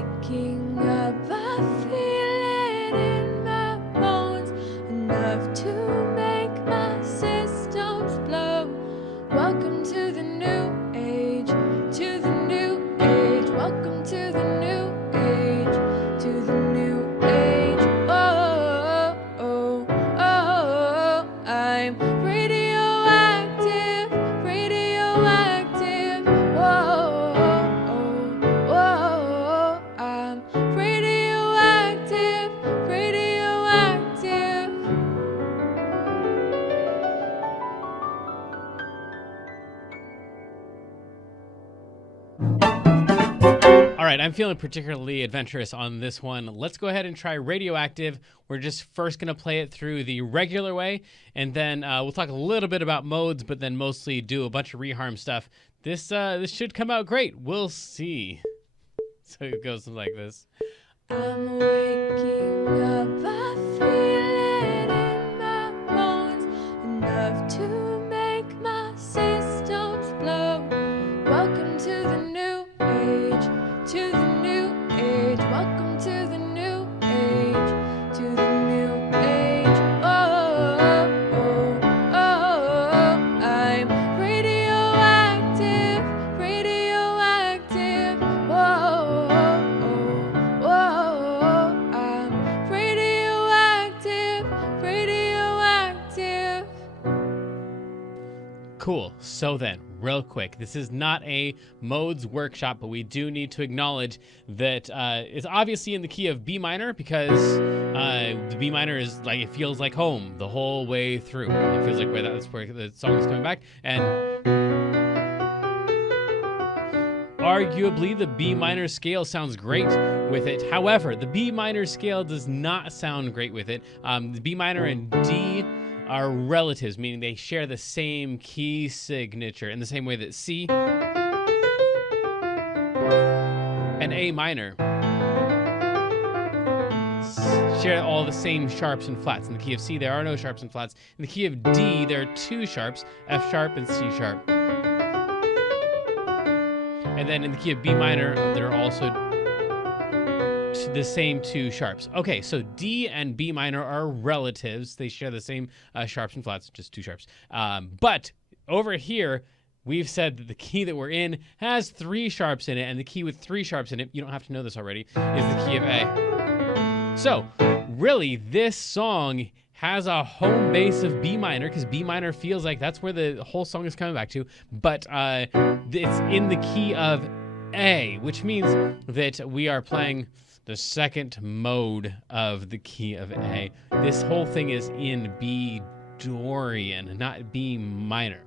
waking up, I feel it in my bones, enough to make my systems blow. Welcome to the new age, to the new age. Welcome to the new age, to the new age. Oh, oh, oh, oh, I'm radioactive, radioactive. Whoa, oh, whoa, I'm radioactive, radioactive. All right, I'm feeling particularly adventurous on this one. Let's go ahead and try Radioactive. We're just first going to play it through the regular way, and then we'll talk a little bit about modes, but then mostly do a bunch of reharm stuff. This should come out great. We'll see. So it goes something like this. I'm waking up, I feel it in my bones, enough to make my systems blow. Welcome to the new age, to the new age. Welcome to the new age, to the new age. Oh, oh, oh, oh, I'm radioactive, radioactive. Whoa, oh, whoa, I'm radioactive, radioactive. Cool. So then, real quick, this is not a modes workshop, but we do need to acknowledge that it's obviously in the key of B minor because the B minor is like, it feels like home the whole way through. It feels like that's where the song is coming back. And arguably, the B minor scale sounds great with it. However, the B minor scale does not sound great with it. The B minor and D are relatives, meaning they share the same key signature in the same way that C and A minor share all the same sharps and flats. In the key of C, there are no sharps and flats. In the key of D, there are two sharps, F sharp and C sharp. And then in the key of B minor, there are also the same two sharps. Okay, so D and B minor are relatives. They share the same sharps and flats, just two sharps. But over here, we've said that the key that we're in has three sharps in it, and the key with three sharps in it, you don't have to know this already, is the key of A. So, really, this song has a home base of B minor, because B minor feels like that's where the whole song is coming back to, but it's in the key of A, which means that we are playing the second mode of the key of A. This whole thing is in B Dorian, not B minor.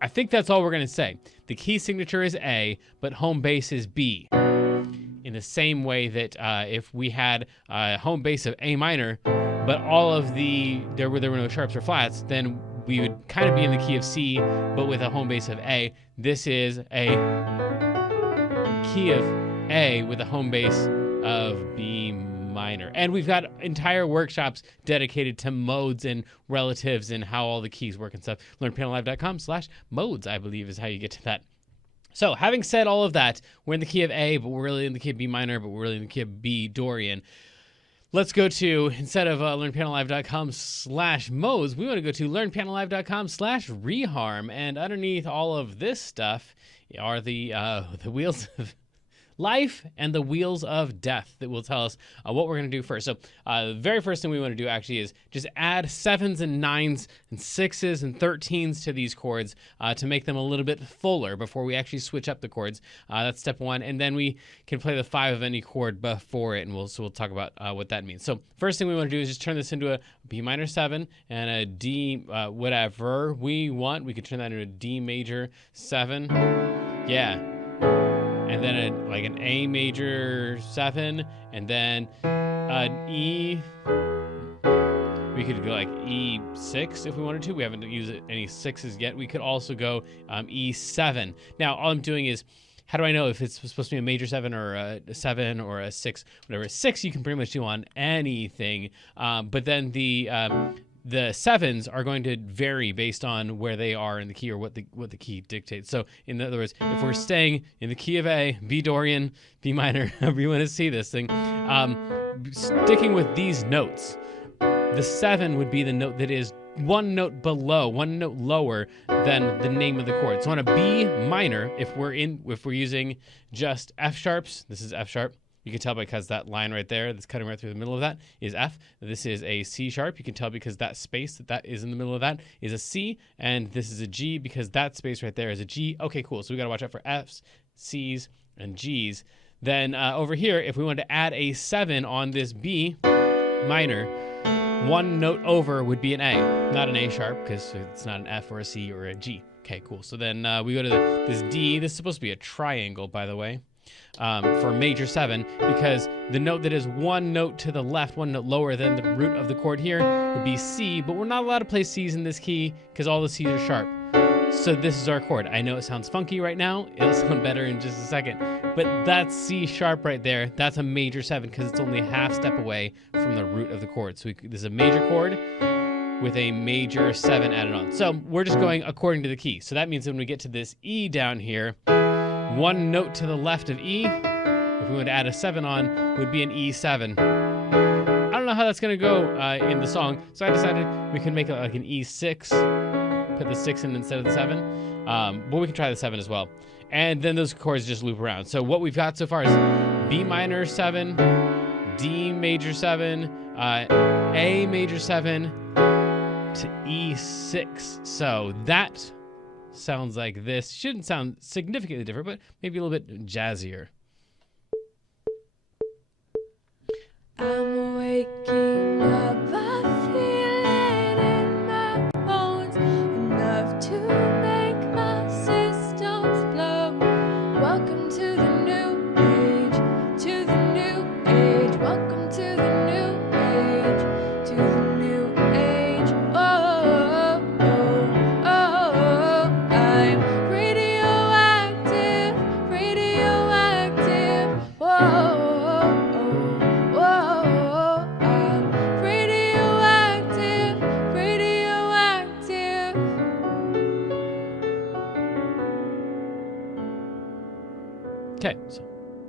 I think that's all we're going to say. The key signature is A, but home base is B. In the same way that if we had a home base of A minor, but all of there were no sharps or flats, then we would kind of be in the key of C, but with a home base of A. This is a key of A with a home base of B minor. And we've got entire workshops dedicated to modes and relatives and how all the keys work and stuff. LearnPianoLive.com/modes, I believe, is how you get to that. So having said all of that, we're in the key of A, but we're really in the key of B minor, but we're really in the key of B Dorian. Let's go to, instead of LearnPianoLive.com/modes, we want to go to LearnPianoLive.com/reharm. And underneath all of this stuff are the wheels of life and the wheels of death that will tell us what we're going to do first. So the very first thing we want to do actually is just add 7s and 9s and 6s and 13s to these chords to make them a little bit fuller before we actually switch up the chords. That's step one. And then we can play the 5 of any chord before it, and we'll talk about what that means. So first thing we want to do is just turn this into a B minor 7 and a D whatever we want. We could turn that into a D major 7. Yeah. And then an A major 7, and then an E. We could go like E6 if we wanted to. We haven't used any 6s yet. We could also go E7. Now, all I'm doing is, how do I know if it's supposed to be a major 7 or a 7 or a 6? Whatever. 6 you can pretty much do on anything. But then the the sevens are going to vary based on where they are in the key or what the key dictates. So in other words, if we're staying in the key of A, B Dorian, B minor, however you want to see this thing, sticking with these notes, the 7 would be the note that is one note below, one note lower than the name of the chord. So on a B minor, if we're using just F sharps, this is F sharp. You can tell because that line right there that's cutting right through the middle of that is F. This is a C sharp. You can tell because that space that is in the middle of that is a C, and this is a G because that space right there is a G. Okay, cool. So we got to watch out for Fs, Cs, and Gs. Then over here, if we wanted to add a 7 on this B minor, one note over would be an A, not an A sharp because it's not an F or a C or a G. Okay, cool. So then we go to this D. This is supposed to be a triangle, by the way, for major 7, because the note that is one note to the left, one note lower than the root of the chord here would be C, but we're not allowed to play Cs in this key because all the Cs are sharp. So this is our chord. I know it sounds funky right now. It'll sound better in just a second. But that's C sharp right there. That's a major 7 because it's only a half step away from the root of the chord. So this is a major chord with a major 7 added on. So we're just going according to the key. So that means when we get to this E down here, one note to the left of E, if we want to add a 7 on, would be an E7. I don't know how that's going to go in the song, so I decided we can make it like an E6. Put the 6 in instead of the 7. But we can try the 7 as well. And then those chords just loop around. So what we've got so far is B minor 7, D major 7, A major 7 to E6. So that sounds like this. Shouldn't sound significantly different, but maybe a little bit jazzier. I'm waking up, I feel it in my bones, enough to make my systems blow. Welcome to the new age, to the new age. Welcome to the new age, to the new age. Oh, oh, oh, oh. I'm radioactive, radioactive. Whoa. Okay, so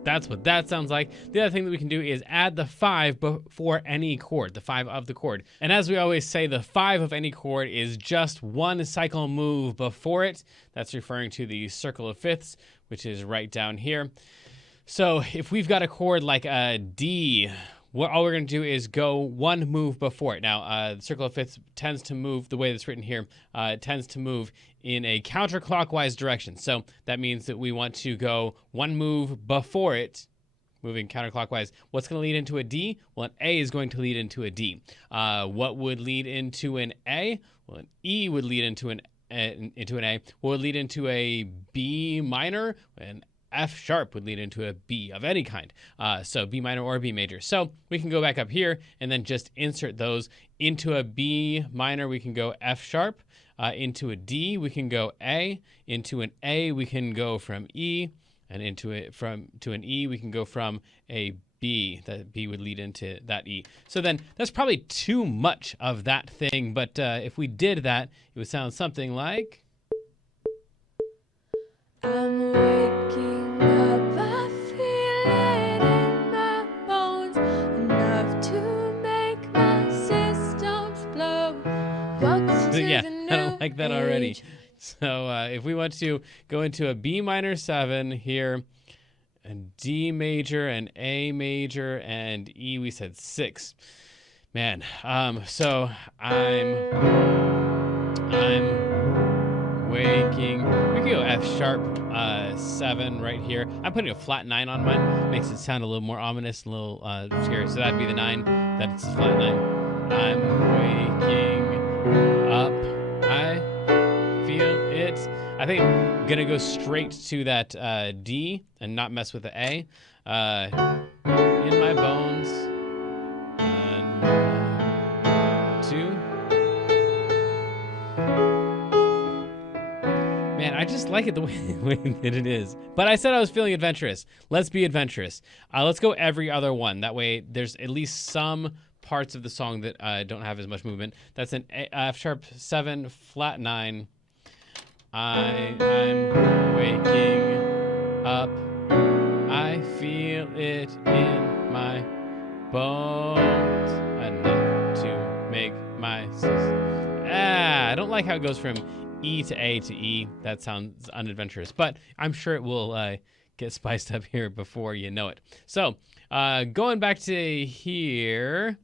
that's what that sounds like. The other thing that we can do is add the 5 before any chord, the 5 of the chord. And as we always say, the 5 of any chord is just one cycle move before it. That's referring to the circle of fifths, which is right down here. So if we've got a chord like a D, all we're going to do is go one move before it. Now, the circle of fifths tends to move, the way that's written here, tends to move in a counterclockwise direction. So that means that we want to go one move before it, moving counterclockwise. What's going to lead into a D? Well, an A is going to lead into a D. What would lead into an A? Well, an E would lead into an A. What would lead into a B minor? An F sharp would lead into a B of any kind. So B minor or B major. So we can go back up here and then just insert those into a B minor. We can go F sharp. Into a D, we can go A. Into an A, we can go from E. And to an E, we can go from a B. That B would lead into that E. So then that's probably too much of that thing. But if we did that, it would sound something like... I'm waking up, I feel it in my bones, enough to make my systems blow. Welcome to Yeah, the new I don't like that already. age. So if we want to go into a B minor 7 here, and D major and A major and E, we said 6. Man, so I'm waking. We can go F sharp 7 right here. I'm putting a flat 9 on mine. Makes it sound a little more ominous, a little scary. So that'd be the 9. That's a flat 9. I'm waking up. I feel it. I think I'm gonna go straight to that D and not mess with the A. In my bones. 2. Man, I just like it the way that it is. But I said I was feeling adventurous. Let's be adventurous. Let's go every other one. That way there's at least some parts of the song that don't have as much movement. That's an F sharp 7 flat 9. I'm waking up. I feel it in my bones enough to make my I don't like how it goes from E to A to E. That sounds unadventurous, but I'm sure it will get spiced up here before you know it. So going back to here,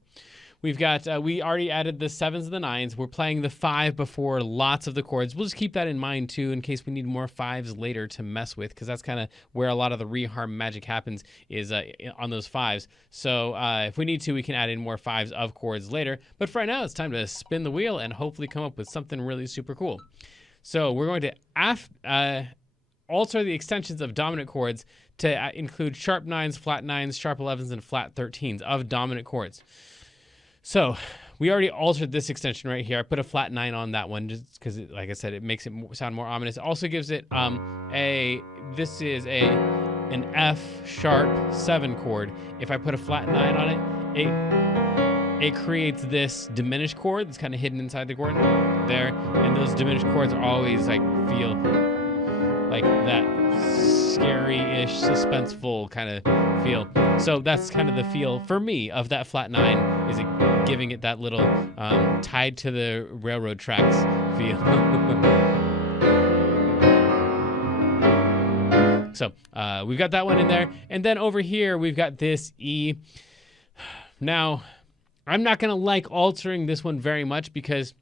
we've got, we already added the 7s and the 9s. We're playing the 5 before lots of the chords. We'll just keep that in mind too in case we need more 5s later to mess with, because that's kind of where a lot of the reharm magic happens, is on those 5s. So if we need to, we can add in more 5s of chords later. But for right now, it's time to spin the wheel and hopefully come up with something really super cool. So we're going to alter the extensions of dominant chords to include sharp 9s, flat 9s, sharp 11s, and flat 13s of dominant chords. So we already altered this extension right here. I put a flat 9 on that one just because, like I said, it makes it sound more ominous. It also gives it this is an F sharp 7 chord. If I put a flat 9 on it, it creates this diminished chord that's kind of hidden inside the chord there. And those diminished chords are always like feel like that scary-ish, suspenseful kind of feel. So that's kind of the feel for me of that flat 9, is it giving it that little tied to the railroad tracks feel. So we've got that one in there. And then over here, we've got this E. Now, I'm not going to like altering this one very much because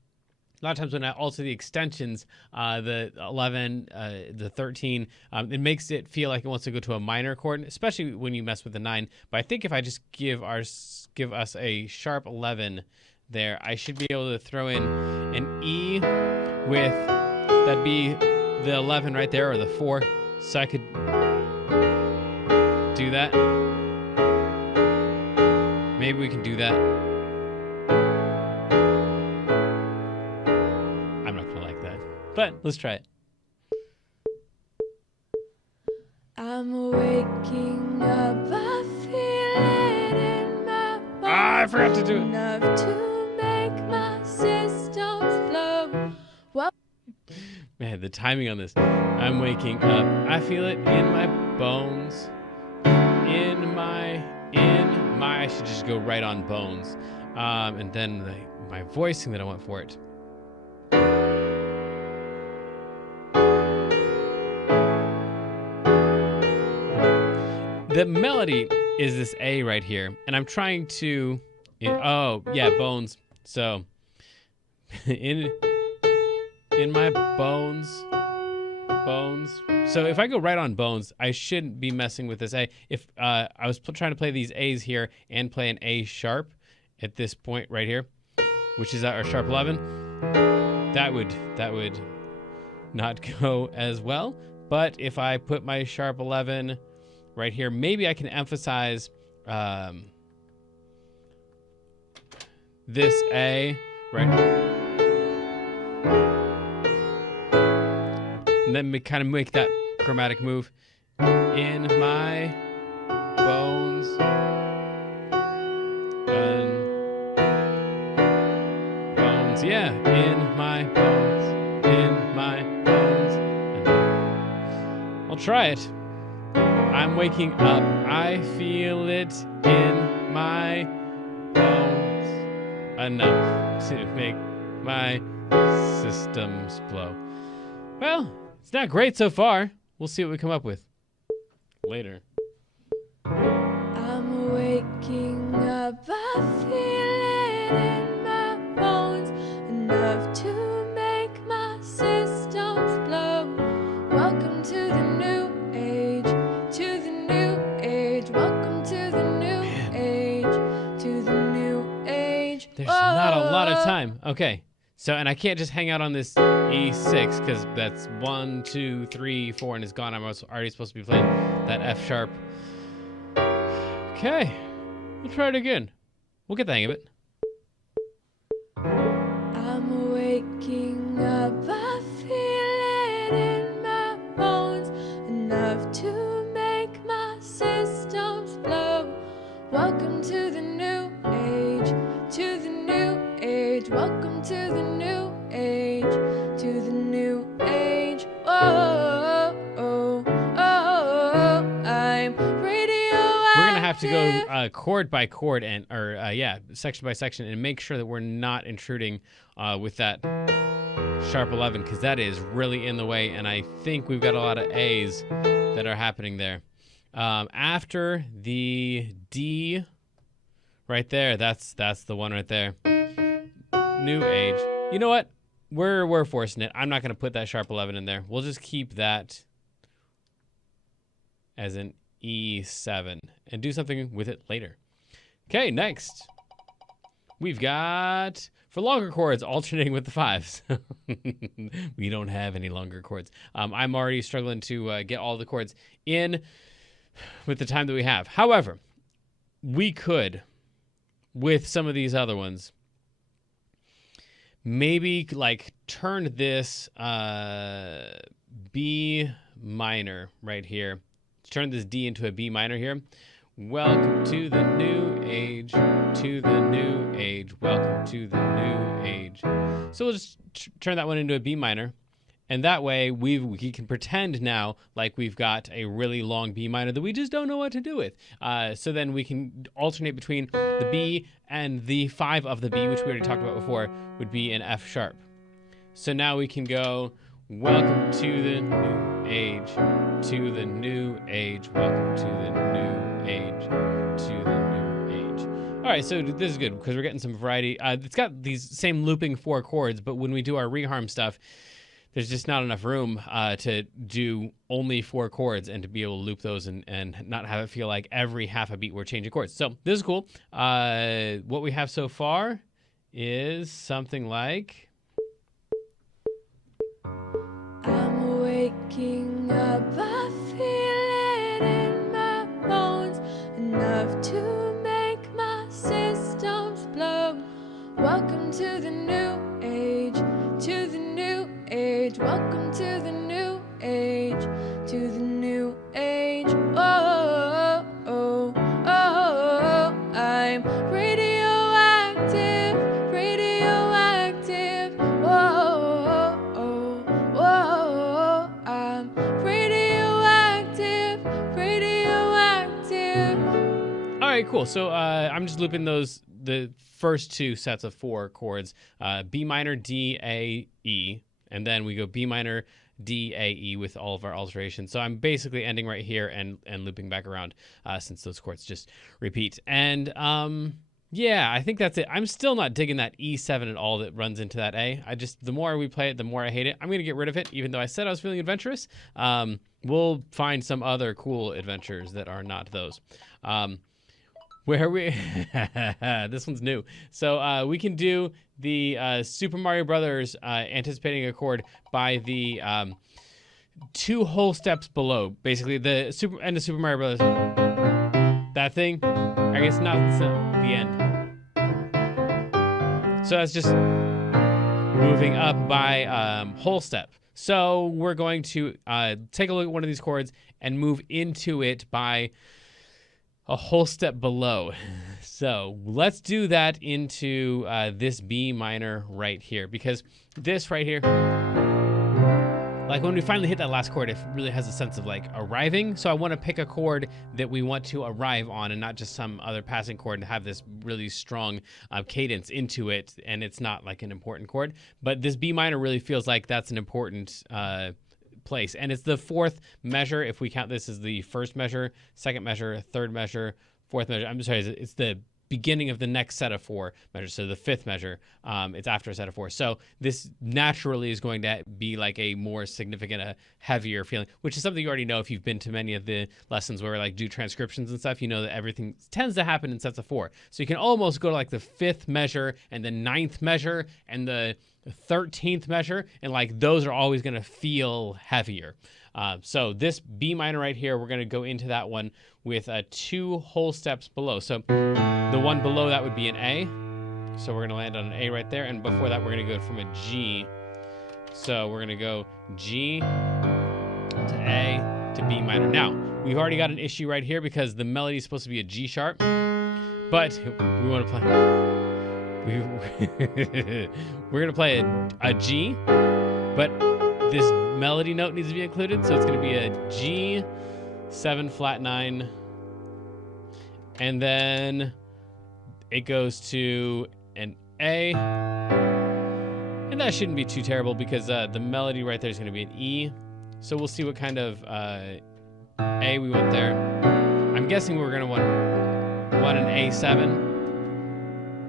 a lot of times when I alter the extensions, the 11, the 13, it makes it feel like it wants to go to a minor chord, especially when you mess with the 9. But I think if I just give us a sharp 11 there, I should be able to throw in an E with, that'd be the 11 right there, or the 4. So I could do that. Maybe we can do that. But let's try it. I'm waking up, I feel it in my bones. I forgot to do it. Enough to make my systems flow. Well, man, the timing on this. I'm waking up, I feel it in my bones. In my, I should just go right on bones. And then my voicing that I want for it. The melody is this A right here, and I'm trying to, oh yeah, bones. So in my bones. So if I go right on bones, I shouldn't be messing with this A. If I was trying to play these A's here and play an A sharp at this point right here, which is our sharp 11, that would not go as well. But if I put my sharp 11 right here, maybe I can emphasize this A, right? And then we kind of make that chromatic move. In my bones. Bones, yeah. In my bones. In my bones. I'll try it. I'm waking up, I feel it in my bones enough to make my systems blow. Well, it's not great so far. We'll see what we come up with later. I'm waking up, I feel it in my bones enough to make my systems blow. Welcome to the new age, to the new age. Welcome to the new age, to the new age. There's not a lot of time. Okay. So, and I can't just hang out on this E6 because that's 1, 2, 3, 4, and it's gone. I'm already supposed to be playing that F sharp. Okay, we'll try it again. We'll get the hang of it. I'm waking up, I feel it in my bones enough to make my systems blow. Welcome to the new age, I'm radioactive. We're gonna have to go chord by chord and section by section and make sure that we're not intruding with that sharp 11 because that is really in the way, and I think we've got a lot of A's that are happening there. After the D, right there, that's the one right there. New age. You know what? We're forcing it. I'm not gonna put that sharp 11 in there. We'll just keep that as an E7 and do something with it later. Okay, next. We've got, for longer chords, alternating with the 5s. We don't have any longer chords. I'm already struggling to get all the chords in with the time that we have. However, we could, with some of these other ones, maybe like turn this B minor right here. Turn this D into a B minor here. Welcome to the new age, to the new age, welcome to the new age. So we'll just turn that one into a B minor. And that way we can pretend now like we've got a really long B minor that we just don't know what to do with. So then we can alternate between the B and the 5 of the B, which we already talked about before, would be an F sharp. So now we can go, welcome to the new age, to the new age, welcome to the new age, to the new age. All right, so this is good because we're getting some variety. It's got these same looping 4 chords, but when we do our reharm stuff, there's just not enough room to do only 4 chords and to be able to loop those and not have it feel like every half a beat we're changing chords. So this is cool. What we have so far is something like... I'm waking up, I feel it in my bones, enough to make my systems blow. Welcome to the new age, to the new age. Welcome to the new age, to the new age. Oh, oh, oh, oh, I'm radioactive, radioactive. Whoa, oh, whoa, I'm radioactive, radioactive. All right, cool. So I'm just looping the first 2 sets of 4 chords, B minor, D, A, E, and then we go B minor, D, A, E with all of our alterations. So I'm basically ending right here and looping back around since those chords just repeat. And yeah, I think that's it. I'm still not digging that E7 at all that runs into that A. The more we play it, the more I hate it. I'm going to get rid of it, even though I said I was feeling adventurous. We'll find some other cool adventures that are not those. Where we this one's new, so we can do the Super Mario Brothers anticipating a chord by the 2 whole steps below. Basically, the end of Super Mario Brothers. That thing, I guess not the end. So that's just moving up by whole step. So we're going to take a look at one of these chords and move into it by a whole step below. So let's do that into this B minor right here, because this right here, like when we finally hit that last chord, it really has a sense of like arriving. So I want to pick a chord that we want to arrive on and not just some other passing chord and have this really strong cadence into it. And it's not like an important chord, but this B minor really feels like that's an important place. And it's the 4th measure. If we count this as the 1st measure, 2nd measure, 3rd measure, 4th measure, I'm sorry, it's the beginning of the next set of 4 measures. So the 5th measure, it's after a set of 4. So this naturally is going to be like a more significant, heavier feeling, which is something you already know if you've been to many of the lessons where we like do transcriptions and stuff. You know that everything tends to happen in sets of 4. So you can almost go to like the 5th measure and the 9th measure and the 13th measure, and like those are always going to feel heavier. So this B minor right here, we're going to go into that one with 2 whole steps below. So the one below that would be an A. So we're going to land on an A right there. And before that, we're going to go from a G. So we're going to go G to A to B minor. Now, we've already got an issue right here because the melody is supposed to be a G sharp, but we want to play... We're gonna play a G, but this melody note needs to be included, so it's gonna be a G 7 flat 9, and then it goes to an A, and that shouldn't be too terrible because the melody right there is going to be an E. So we'll see what kind of A we want there. I'm guessing we're going to want an A7.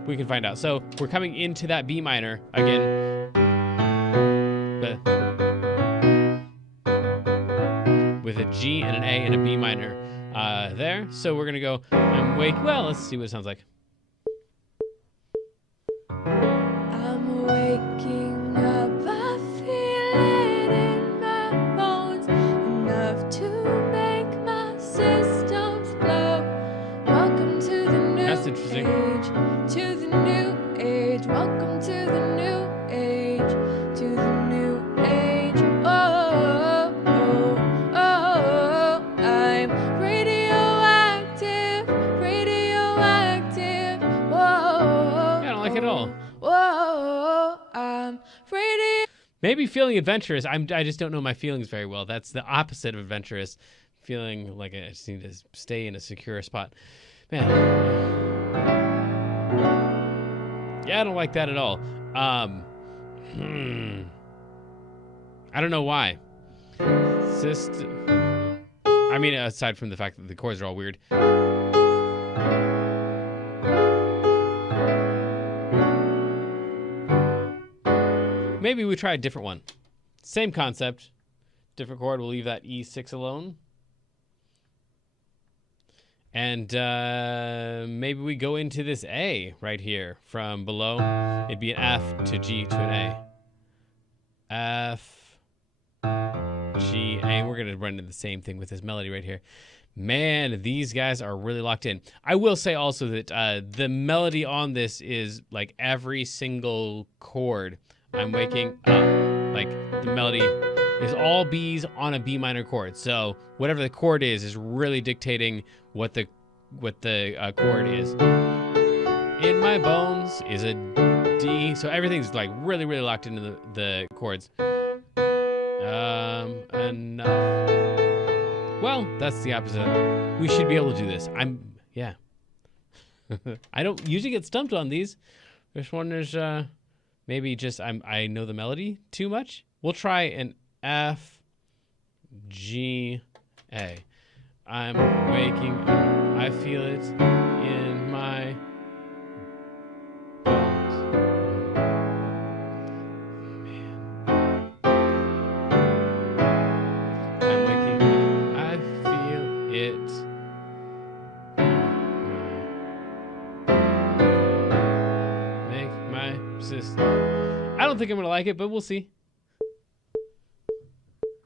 We can find out. So we're coming into that B minor again, with a G and an A and a B minor there. So we're gonna go and wake. Well, let's see what it sounds like. I'm waking up, I feel it in my bones, enough to make my systems blow. Welcome to the new That's interesting. age, to the new age. Welcome to the new age, to the new age. Oh, oh, oh, I'm radioactive, radioactive. Whoa. Yeah, I don't like it at all. Whoa, I'm radio. Maybe feeling adventurous. I just don't know my feelings very well. That's the opposite of adventurous. Feeling like I just need to stay in a secure spot. Man. Yeah, I don't like that at all. I don't know why. I mean, aside from the fact that the chords are all weird. Maybe we try a different one. Same concept. Different chord. We'll leave that E6 alone. And maybe we go into this A right here from below. It'd be an F to G to an A. F, G, A. We're going to run into the same thing with this melody right here. Man, these guys are really locked in. I will say also that the melody on this is like every single chord. I'm waking up. Like the melody is all B's on a B minor chord. So whatever the chord is really dictating what the chord is. In my bones is a D. So everything's like really, really locked into the chords. Enough. Well, that's the opposite. We should be able to do this. Yeah. I don't usually get stumped on these. This one is maybe just I know the melody too much. We'll try an F, G, A. I'm waking up. I feel it in my bones. Man. I'm waking up. I feel it in my. Make my system. I don't think I'm gonna like it, but we'll see.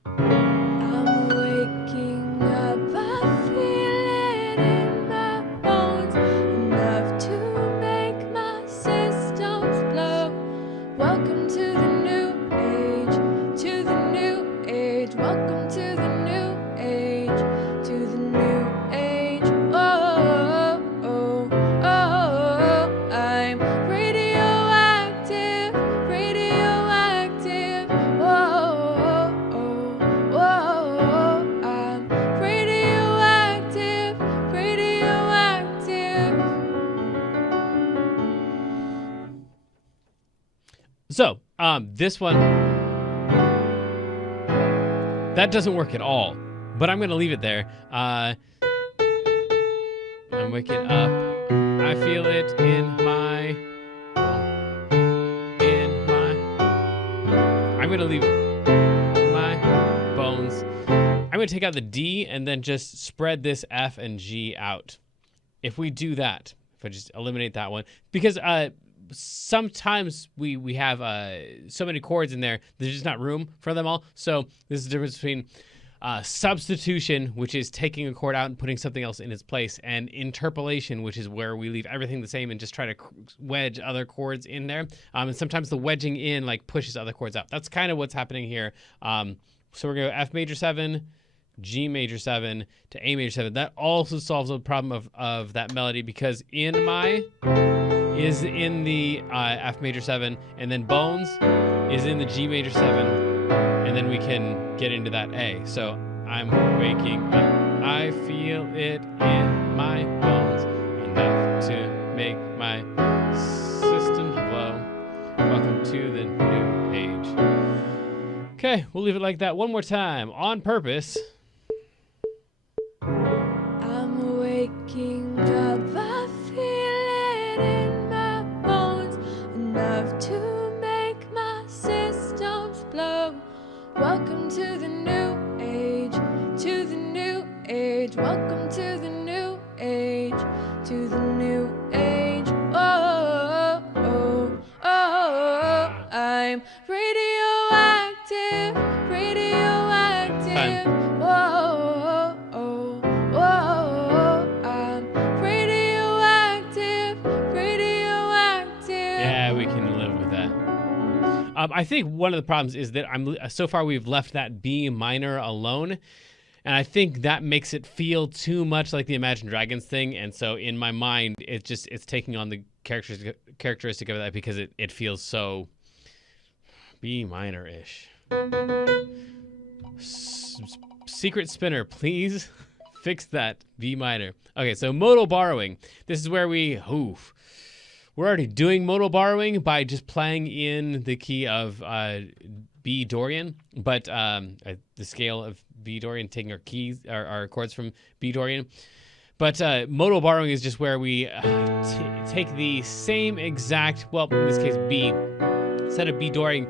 I'm waking up, I feel it in my bones, enough to make my systems blow. Welcome to the new age, to the new age. Welcome to the new age, to the new age. Oh, oh, oh, I'm radioactive, radioactive. Whoa, oh, whoa, I'm radioactive, radioactive. So, this one, that doesn't work at all, but I'm going to leave it there. I'm waking up. I feel it in my, I'm going to leave my bones. I'm going to take out the D and then just spread this F and G out. If we do that, if I just eliminate that one, because sometimes we have so many chords in there, there's just not room for them all. So this is the difference between substitution, which is taking a chord out and putting something else in its place, and interpolation, which is where we leave everything the same and just try to wedge other chords in there. And sometimes the wedging in like pushes other chords out. That's kind of what's happening here. So we're going to go F major 7, G major 7 to A major 7. That also solves the problem of that melody, because in my is in the F major 7, and then bones is in the G major 7, and then we can get into that A. So I'm waking up. I feel it in my bones, enough to make my systems blow. Welcome to the new age. Okay, we'll leave it like that one more time on purpose. I'm waking up, I feel it in my bones, enough to make my systems blow. Welcome to the new age, to the new age. Welcome to the new age, to the new age. Oh, oh, oh, oh. I'm radioactive, radioactive. Whoa, oh, whoa, I'm radioactive, radioactive. Yeah, we can live with that. I think one of the problems is that so far we've left that B minor alone, and I think that makes it feel too much like the Imagine Dragons thing. And so in my mind, it's taking on the characteristic of that because it feels so B minor-ish. Secret spinner, please fix that B minor. Okay, so modal borrowing. This is where we're already doing modal borrowing by just playing in the key of B Dorian, but the scale of B Dorian, taking our chords from B Dorian. But modal borrowing is just where we take the same exact, well, in this case B, instead of B Dorian,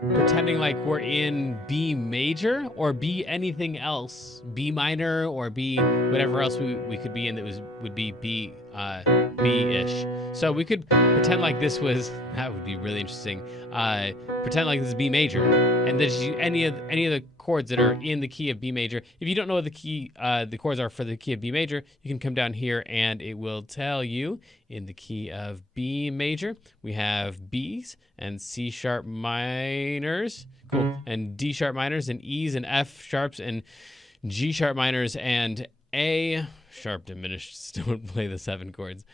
pretending like we're in B major or B anything else, B minor or B whatever else we could be in that would be B-ish. So we could pretend like this was, that would be really interesting. Pretend like this is B major, and there's any of the chords that are in the key of B major. If you don't know what the chords are for the key of B major, you can come down here and it will tell you in the key of B major we have Bs and C sharp minors, cool, and D sharp minors and E's and F sharps and G sharp minors and A sharp diminished. Don't play the 7 chords.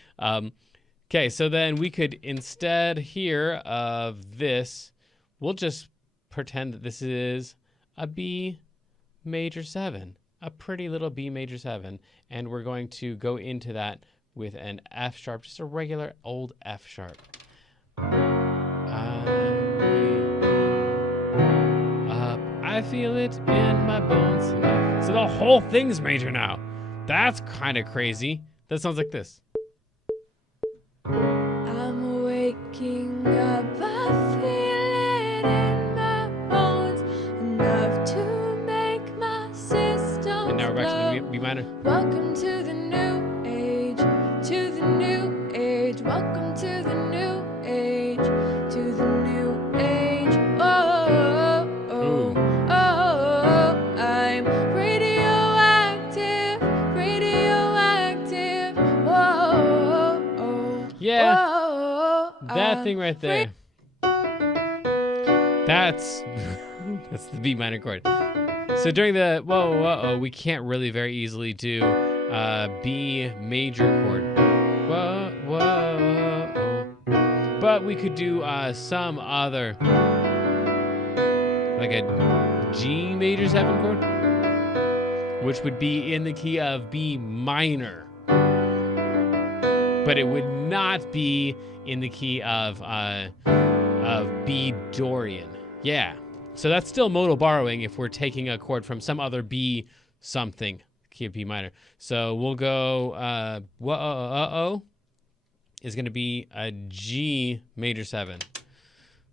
Okay, so then we could, instead here of this, we'll just pretend that this is a B major 7, a pretty little B major 7, and we're going to go into that with an F sharp, just a regular old F sharp. I feel it in my bones. So the whole thing's major now. That's kind of crazy. That sounds like this. I'm waking up, I feel it in my bones, enough to make my system. And now we're back to the B minor. Welcome to the new age, to the new age. Welcome to the new age, to the new age. Oh, oh, oh, oh, I'm radioactive, radioactive. Whoa, oh, Yeah, whoa, that thing right there. That's the B minor chord. So during the whoa, we can't really very easily do B major chord. Whoa, but we could do some other, like a G major 7 chord, which would be in the key of B minor, but it would not be in the key of B Dorian. Yeah. So that's still modal borrowing if we're taking a chord from some other B something, key of B minor. So we'll go, is going to be a G major 7.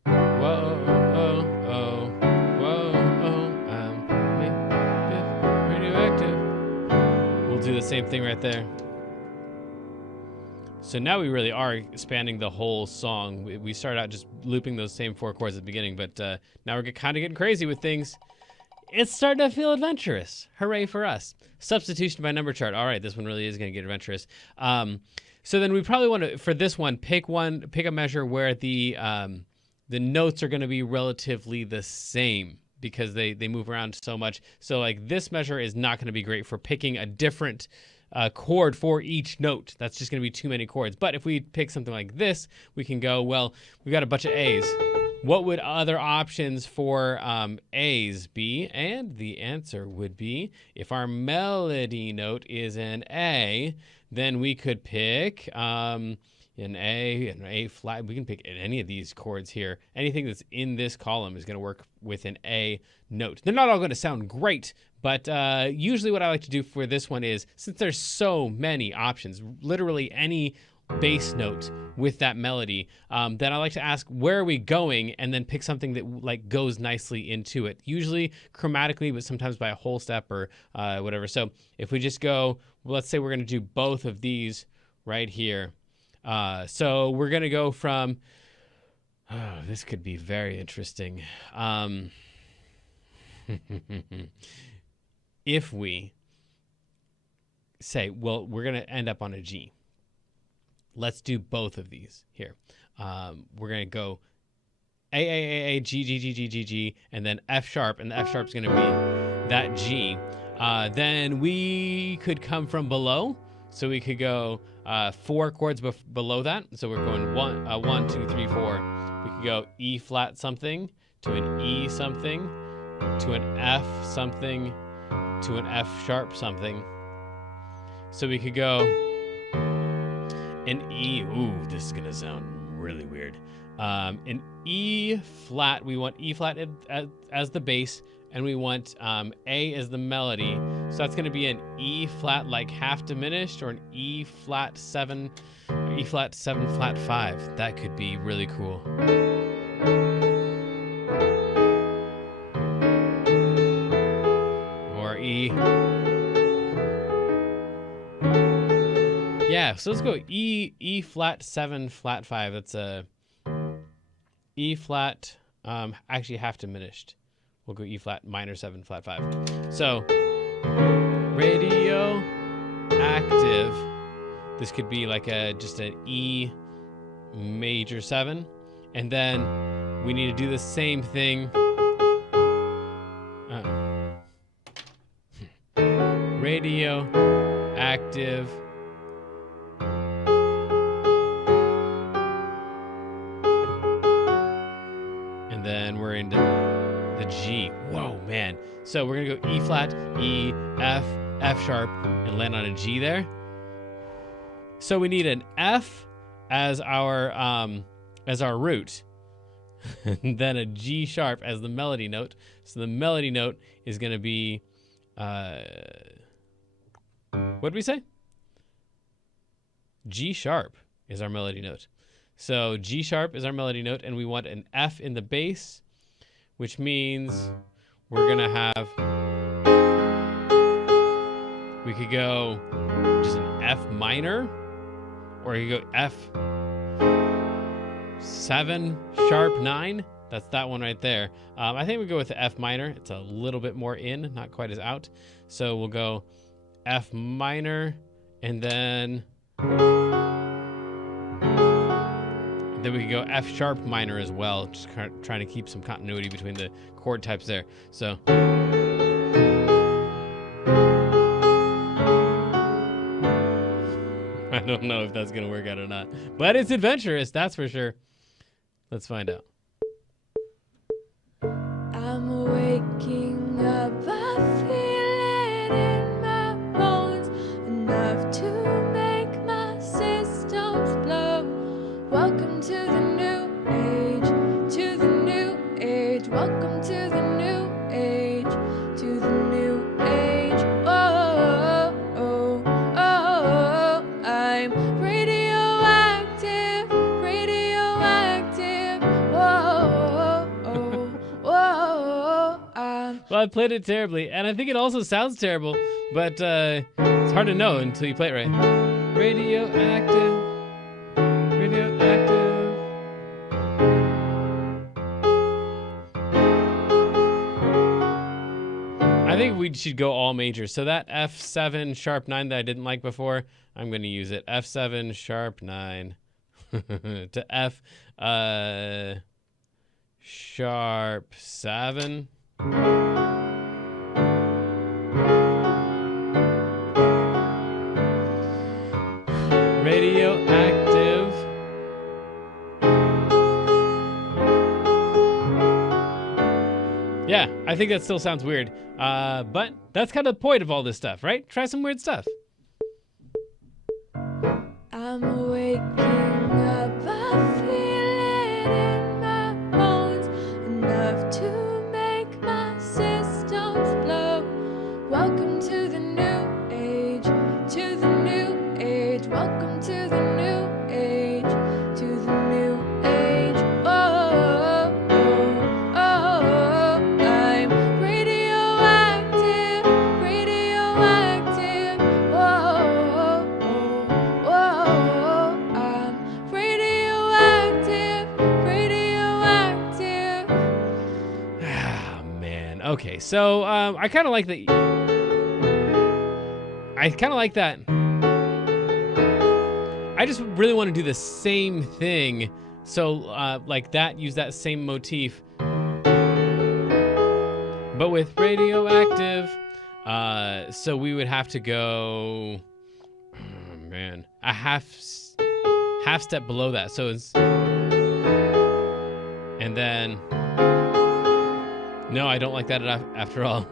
I'm radioactive. We'll do the same thing right there. So now we really are spanning the whole song. We started out just looping those same 4 chords at the beginning, but now we're kind of getting crazy with things. It's starting to feel adventurous. Hooray for us. Substitution by number chart. All right, this one really is going to get adventurous. So then we probably want to, for this one, pick a measure where the notes are going to be relatively the same because they move around so much. So like this measure is not going to be great for picking a different chord for each note. That's just going to be too many chords. But if we pick something like this, we can go, well, we've got a bunch of A's. what would other options for A's be? And the answer would be, if our melody note is an A, then we could pick an A flat. We can pick any of these chords here. Anything that's in this column is going to work with an A note. They're not all going to sound great, but usually what I like to do for this one is, since there's so many options, literally any bass note with that melody, then I like to ask, where are we going, and then pick something that like goes nicely into it, usually chromatically, but sometimes by a whole step or whatever. So if we just go, well, let's say we're going to do both of these right here. So we're going to go from, this could be very interesting. If we say, well, we're going to end up on a G. Let's do both of these here. We're going to go A, G, G, G, G, G, G, and then F sharp, and the F sharp is going to be that G. Then we could come from below. So we could go 4 chords below that. So we're going 1, 2, 3, 4. We could go E flat something to an E something to an F something to an F sharp something. So we could go an E. Ooh, this is gonna sound really weird. An E flat. We want E flat as the bass, and we want A as the melody. So that's going to be an E flat like half diminished, or an E flat 7, or E flat 7 flat 5. That could be really cool. Or E. Yeah, so let's go E flat 7 flat 5. That's a E flat actually half diminished. We'll go E flat minor 7 flat 5. So radio active. This could be like just an E major 7, and then we need to do the same thing. Radio active. And then we're into the G. Whoa, man. So we're gonna go E flat, E, F, F sharp, and land on a G there. So we need an F as our root, and then a G sharp as the melody note. So the melody note is gonna be, what did we say? G sharp is our melody note. So G sharp is our melody note, and we want an F in the bass, which means we're gonna have, we could go just an F minor, or you could go F 7 sharp 9. That's that one right there. I think we go with the F minor. It's a little bit more in, not quite as out. So we'll go F minor, and then we can go F sharp minor as well, just kind of trying to keep some continuity between the chord types there. So I don't know if that's going to work out or not, but it's adventurous, that's for sure. Let's find out. I'm waking up, I feel it in my bones, enough to make my systems blow. Welcome to the new age, to the new age. Welcome to the new age, to the new age. Oh, oh, oh, oh. I'm radioactive, radioactive. Whoa, oh, whoa, Well, I played it terribly, and I think it also sounds terrible, but it's hard to know until you play it right. Radioactive. Radioactive. I think we should go all majors. So that F7 sharp 9 that I didn't like before, I'm going to use it. F7 sharp 9 to F sharp 7. Radioactive. I think that still sounds weird. But that's kind of the point of all this stuff, right? Try some weird stuff. I'm waking up, I feel it in my bones, enough to make my systems blow. Welcome to the new age, to the new age. Welcome to the new age, to the new age. Oh, oh, oh, I'm radioactive, radioactive. Whoa, whoa, I'm radioactive, radioactive. Ah, man. Okay, so I kind of like that. I kind of like that. I just really want to do the same thing. So, like that, use that same motif, but with radioactive. So we would have to go, oh, man, a half step below that. So it's, and then, no, I don't like that after all.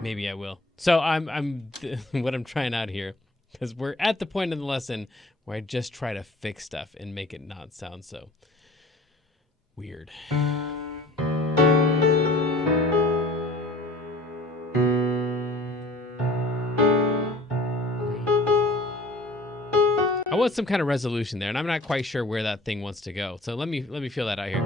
Maybe I will. So I'm what I'm trying out here, because we're at the point in the lesson where I just try to fix stuff and make it not sound so weird. I want some kind of resolution there, and I'm not quite sure where that thing wants to go. So let me feel that out here.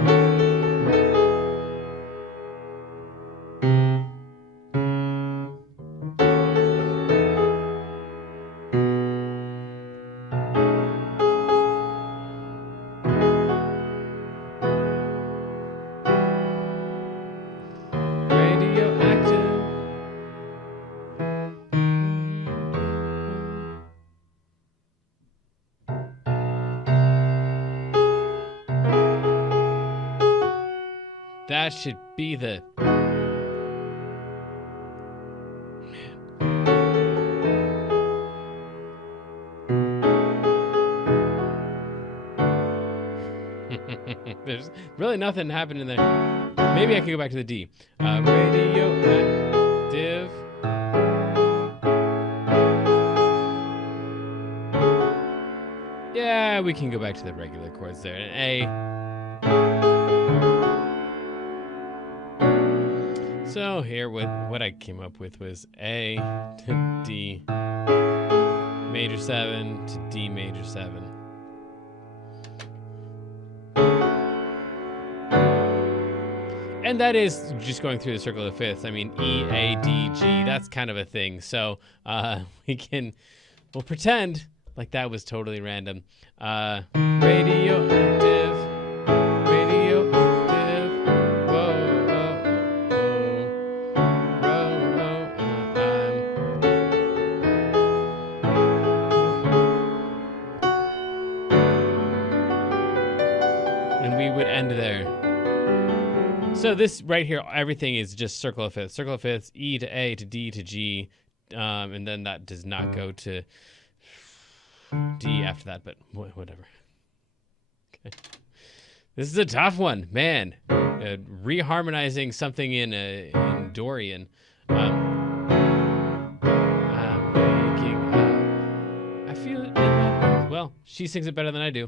That should be the... There's really nothing happening there. Maybe I can go back to the D. Radioactive. Yeah, we can go back to the regular chords there. An A. So here, what I came up with was A to D major 7 to D major 7. And that is just going through the circle of fifths. I mean, E, A, D, G, that's kind of a thing. So we'll pretend like that was totally random. Radioactive, radioactive, whoa, and we would end there. So this right here, everything is just circle of fifths. Circle of fifths, E to A to D to G, and then that does not go to D after that, but whatever. Okay. This is a tough one, man. Reharmonizing something in Dorian. I'm waking up. I feel it in my bones. Well, she sings it better than I do.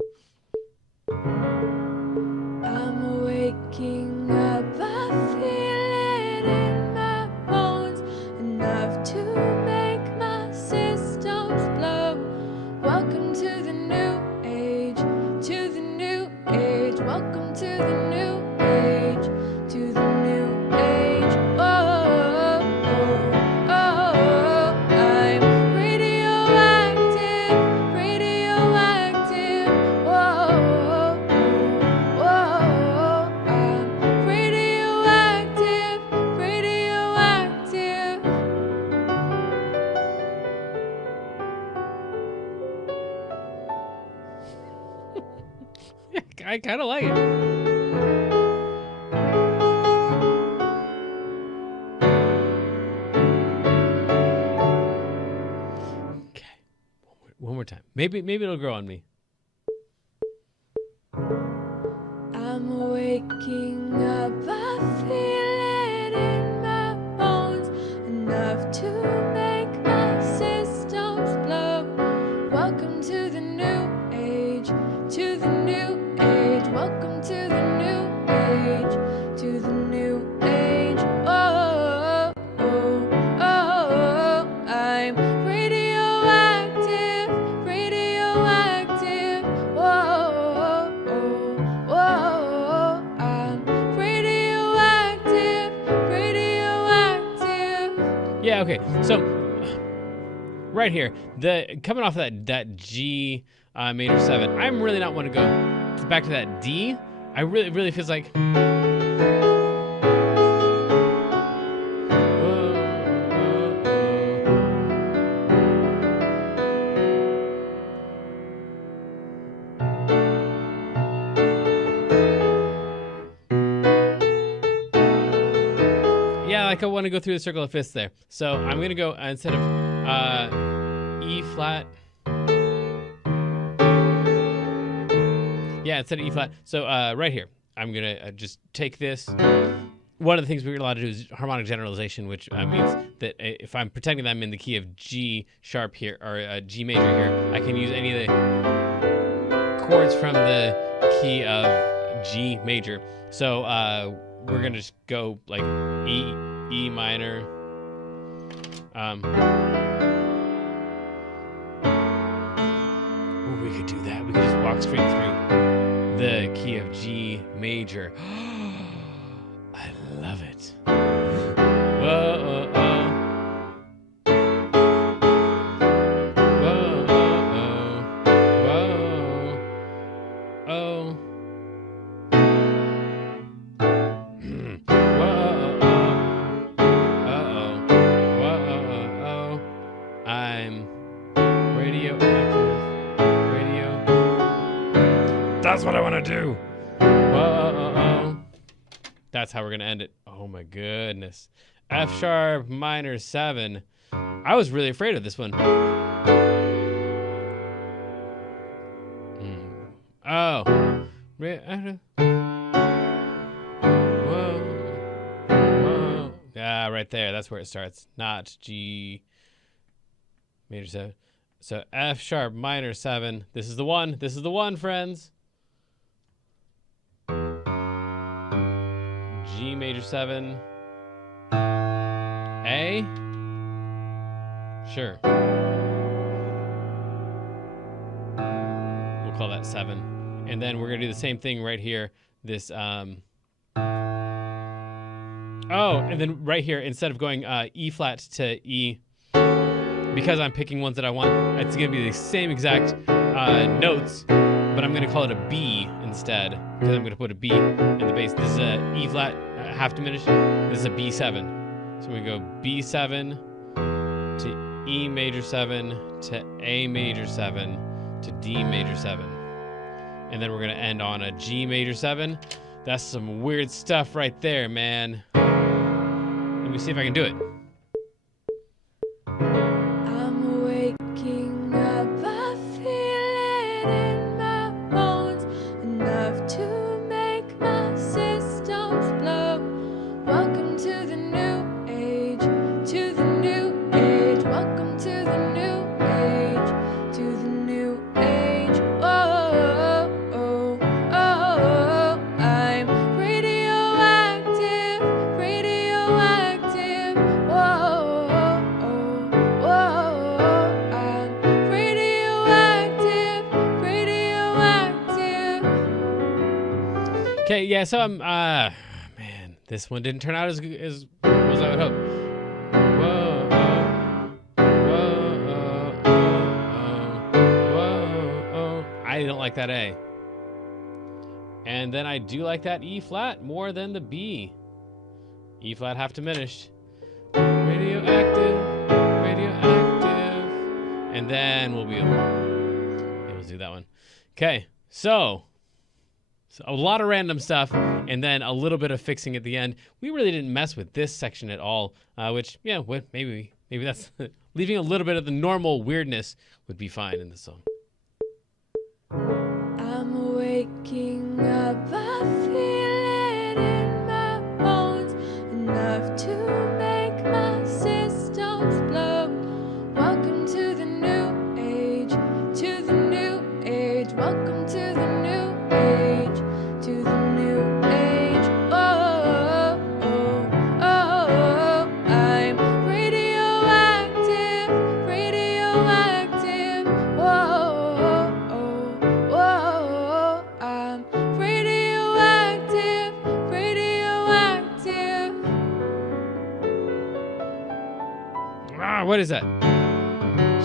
I'm waking up, I feel it in my bones, enough to make my systems blow. Welcome to the new age, to the new age. Welcome to the new age, to the new age. Oh, oh, oh, I'm radioactive, radioactive. Whoa, whoa, I'm radioactive, radioactive. I kind of like it. Okay, one more time. Maybe it'll grow on me. I'm waking up. up, I feel it in my bones, enough to make my systems blow. Welcome to the new age, to the new age. Welcome to the new age, to the new age. Oh, oh, oh, oh. I'm radioactive, radioactive. Whoa, oh, whoa. I'm radioactive, radioactive. Yeah, okay. So right here, the coming off of that G major 7, I'm really not want to go back to that D. I really feels like yeah, like I want to go through the circle of fifths there. So I'm gonna go instead of E flat. Yeah, instead of E flat. So right here, I'm gonna just take this. One of the things we're allowed to do is harmonic generalization, which means that if I'm pretending that I'm in the key of G sharp here or G major here, I can use any of the chords from the key of G major. So we're gonna just go like E minor. Ooh, we could do that. We could just walk straight through the key of G major. I love it. Whoa, oh, oh. Whoa, oh, oh. Whoa, oh. I'm radioactive. That's what I want to do. Whoa. That's how we're going to end it. Oh my goodness. F sharp minor 7. I was really afraid of this one. Oh. Whoa. Yeah, right there. That's where it starts. Not G major 7. So F sharp minor 7. This is the one. This is the one, friends. G major 7. A. Sure. We'll call that 7. And then we're going to do the same thing right here. This, oh, and then right here, instead of going E flat to E, because I'm picking ones that I want, it's going to be the same exact notes, but I'm going to call it a B instead, because I'm going to put a B in the bass. This is a E flat half diminished. This is a B7. So we go B7 to E major 7 to A major 7 to D major 7. And then we're going to end on a G major 7. That's some weird stuff right there, man. Let me see if I can do it. I'm waking up, I feel it in my bones, enough to make my systems blow. Welcome to the new age, to the new age. Welcome to the new age, to the new age. Oh, oh, oh, oh. I'm radioactive, radioactive. Whoa, oh, whoa. I'm radioactive, radioactive. Okay, yeah, so I'm, man, this one didn't turn out as good as I would hope. Whoa. I don't like that A. And then I do like that E flat more than the B. E flat half diminished. Radioactive. And then we'll be able to do that one. Okay, so a lot of random stuff, and then a little bit of fixing at the end. We really didn't mess with this section at all, which, yeah, maybe that's leaving a little bit of the normal weirdness would be fine in the song. I'm waking up, I feel it in my What is that?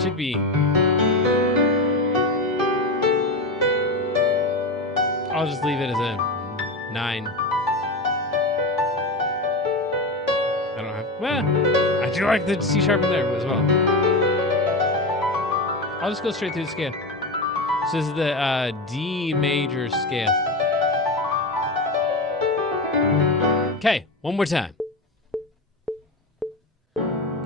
Should be. I'll just leave it as a 9. I don't have. Well, I do like the C sharp in there as well. I'll just go straight through the scale. So this is the D major scale. Okay, one more time.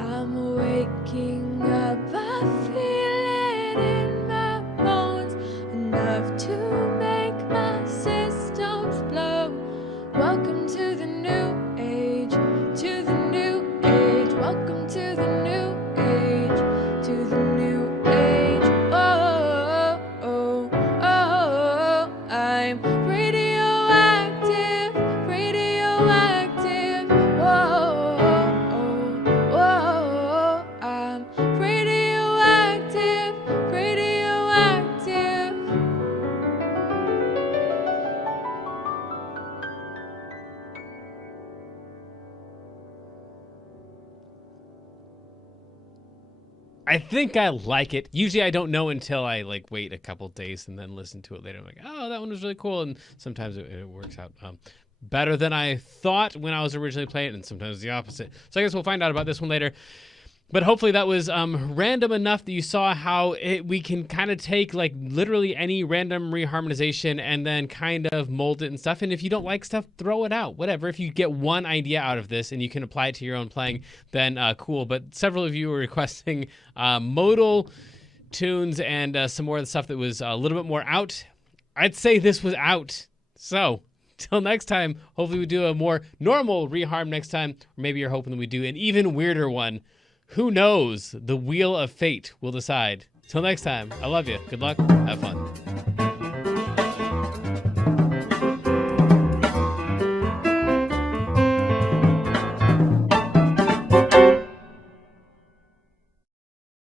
I'm waking up, I feel it in my bones, enough to make my systems blow. Welcome to the new age, to the new age. Welcome to the new age, to the new age. Oh, oh, oh, oh. I'm radioactive, radioactive. Whoa, oh, whoa. I'm radioactive, radioactive. I think I like it. Usually I don't know until I like wait a couple days and then listen to it later. I'm like, oh, that one was really cool. And sometimes it works out better than I thought when I was originally playing it, and sometimes the opposite. So I guess we'll find out about this one later. But hopefully that was random enough that you saw how we can kind of take like literally any random reharmonization and then kind of mold it and stuff. And if you don't like stuff, throw it out. Whatever. If you get one idea out of this and you can apply it to your own playing, then cool. But several of you were requesting modal tunes and some more of the stuff that was a little bit more out. I'd say this was out. So till next time, hopefully we do a more normal reharm next time. Or maybe you're hoping that we do an even weirder one. Who knows? The wheel of fate will decide. Till next time, I love you. Good luck. Have fun.